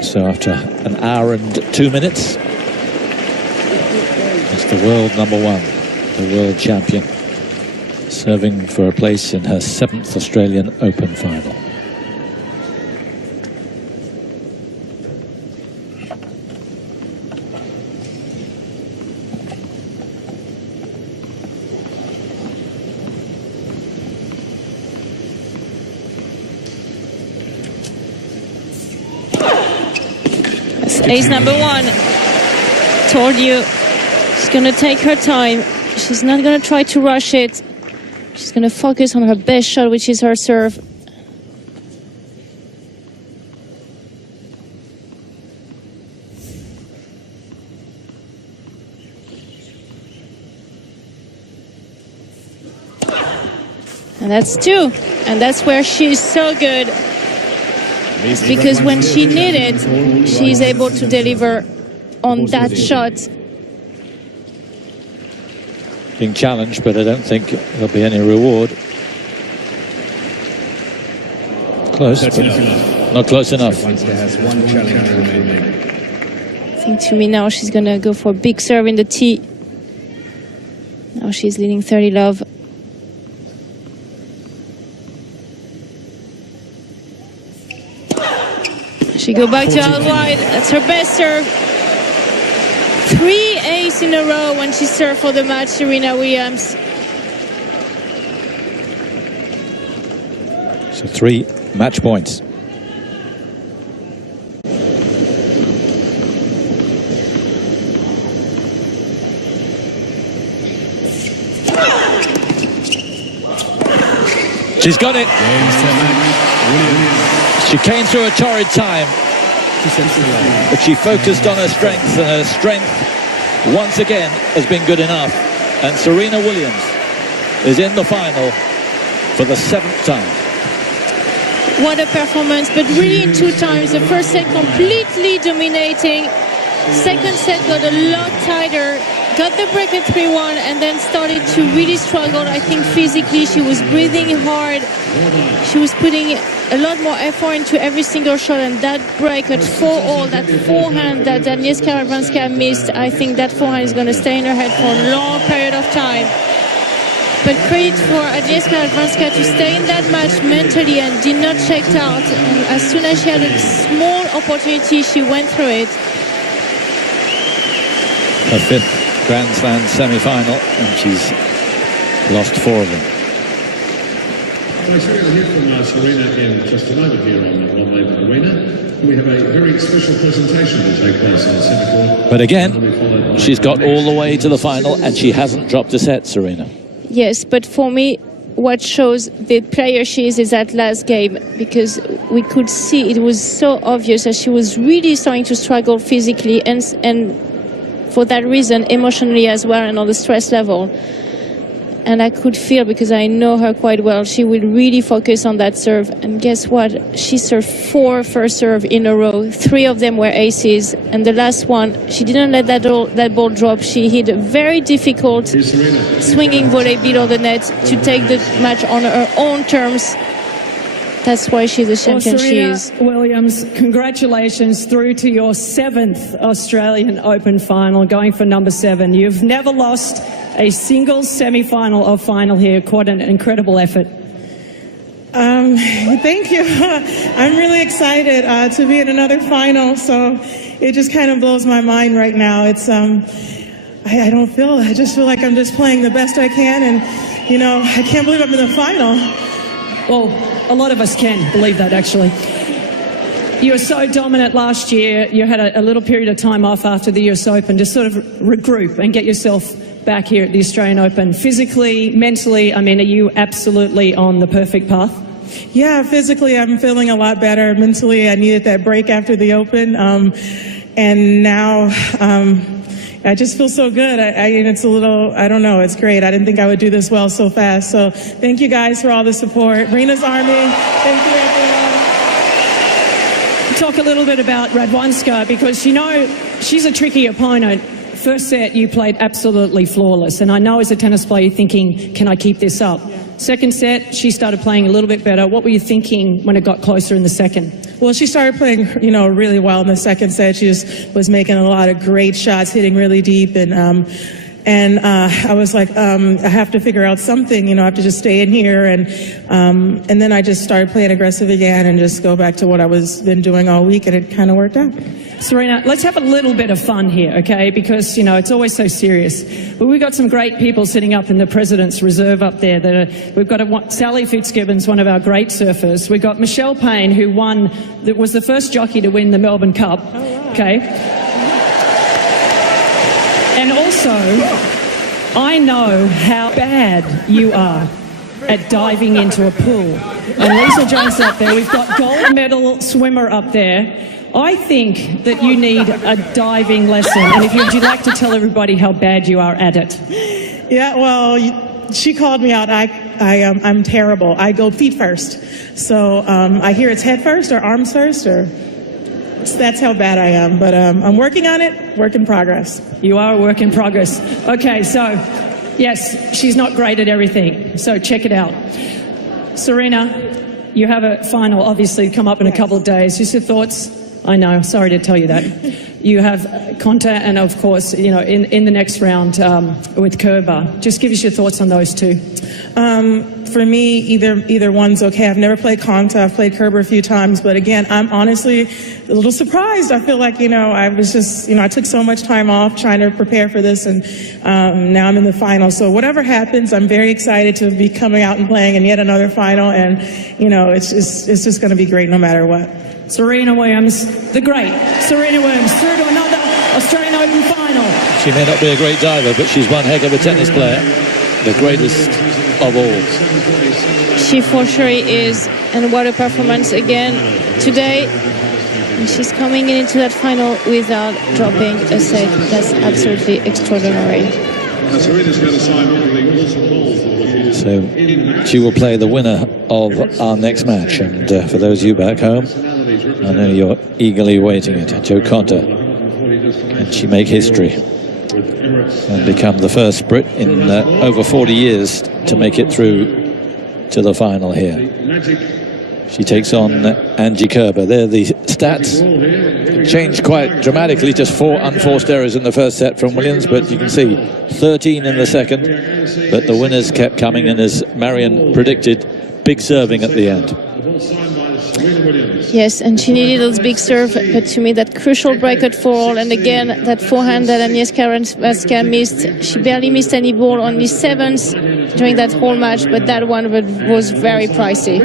So after an hour and 2 minutes, it's the world number one, the world champion, serving for a place in her 7th Australian Open final. Ace number one. Told you she's gonna take her time. She's not gonna try to rush it. She's gonna focus on her best shot, which is her serve. And that's two. And that's where she's so good. Because when she needs it, she's able to deliver on that shot. Being challenged, but I don't think there'll be any reward. Close, but not close enough. I think to me now she's gonna go for a big serve in the tee. Now she's leading 30-love. She go back to out wide. That's her best serve. 3 ace in a row when she served for the match, Serena Williams. So 3 match points. She's got it. She came through a torrid time, but she focused on her strengths, and her strength once again has been good enough. And Serena Williams is in the final for the 7th time. What a performance, but really in 2 times. The first set completely dominating. Second set got a lot tighter, got the break at 3-1, and then started to really struggle. I think physically she was breathing hard. She was putting a lot more effort into every single shot, and that break at 4-all, that forehand that Radwanska missed, I think that forehand is going to stay in her head for a long period of time. But credit for Radwanska to stay in that match mentally and did not check out. And as soon as she had a small opportunity, she went through it. Her 5th Grand Slam semi-final, and she's lost 4 of them. Thanks, we're going to hear from Serena in just a moment here on Maiden Arena. We have a very special presentation to take place on the centre court. But again, she's got all the way to the final, and she hasn't dropped a set, Serena. Yes, but for me, what shows the player she is that last game, because we could see it was so obvious that she was really starting to struggle physically and for that reason emotionally as well, and on the stress level. And I could feel, because I know her quite well, she will really focus on that serve. And guess what? She served 4 first serve in a row. 3 of them were aces. And the last one, she didn't let that ball drop. She hit a very difficult swinging volley below the net to take the match on her own terms. That's why she's the champion she is. Williams, congratulations through to your 7th Australian Open final, going for number 7. You've never lost a single semi-final or final here. Quite an incredible effort. Thank you. I'm really excited to be in another final, so it just kind of blows my mind right now. It's I just feel like I'm just playing the best I can, and you know, I can't believe I'm in the final. Well, a lot of us can believe that, actually. You were so dominant last year. You had a little period of time off after the US Open to sort of regroup and get yourself back here at the Australian Open. Physically, mentally, I mean, are you absolutely on the perfect path? Yeah, physically I'm feeling a lot better. Mentally, I needed that break after the Open, and now I just feel so good. It's a little, I don't know, it's great. I didn't think I would do this well so fast. So thank you guys for all the support. Rena's Army, thank you everyone. Talk a little bit about Radwanska, because you know she's a tricky opponent. First set you played absolutely flawless, and I know as a tennis player you're thinking, can I keep this up? Second set, she started playing a little bit better. What were you thinking when it got closer in the second? Well, she started playing, really well in the second set. She just was making a lot of great shots, hitting really deep, and I was like, I have to figure out something. I have to just stay in here, and then I just started playing aggressive again, and just go back to what I was been doing all week, and it kind of worked out. Serena, let's have a little bit of fun here, okay? Because, it's always so serious. But we've got some great people sitting up in the President's Reserve up there. We've got Sally Fitzgibbons, one of our great surfers. We've got Michelle Payne, who was the first jockey to win the Melbourne Cup, okay? And also, I know how bad you are at diving into a pool. And Lisa Jones is up there. We've got gold medal swimmer up there. I think that you need a diving lesson. And would you like to tell everybody how bad you are at it? Yeah, well, she called me out. I'm terrible. I go feet first. So I hear it's head first or arms first, or that's how bad I am. But I'm working on it. Work in progress. You are a work in progress. Okay, so yes, she's not great at everything. So check it out. Serena, you have a final, obviously, come up in a couple of days. Just your thoughts? I know, sorry to tell you that. You have Konta and, of course, in the next round with Kerber. Just give us your thoughts on those two. For me, either one's okay. I've never played Konta. I've played Kerber a few times. But again, I'm honestly a little surprised. I feel like, I was just, I took so much time off trying to prepare for this. And now I'm in the final. So whatever happens, I'm very excited to be coming out and playing in yet another final. And, it's just going to be great no matter what. Serena Williams, the great Serena Williams, through to another Australian Open final. She may not be a great diver, but she's one heck of a tennis player, the greatest of all. She for sure is, and what a performance again today. And she's coming into that final without dropping a set. That's absolutely extraordinary. So she will play the winner of our next match. And for those of you back home, I know you're eagerly waiting it. Jo Konta. Can she make history and become the first Brit in over 40 years to make it through to the final here? She takes on Angie Kerber. There the stats changed quite dramatically. Just 4 unforced errors in the first set from Williams, but you can see 13 in the second. But the winners kept coming, and as Marion predicted, big serving at the end. Yes, and she needed those big serve, but to me that crucial break at 4-all, and again that forehand that Agnieszka Radwanska missed. She barely missed any ball, only 7s during that whole match, but that one was very pricey.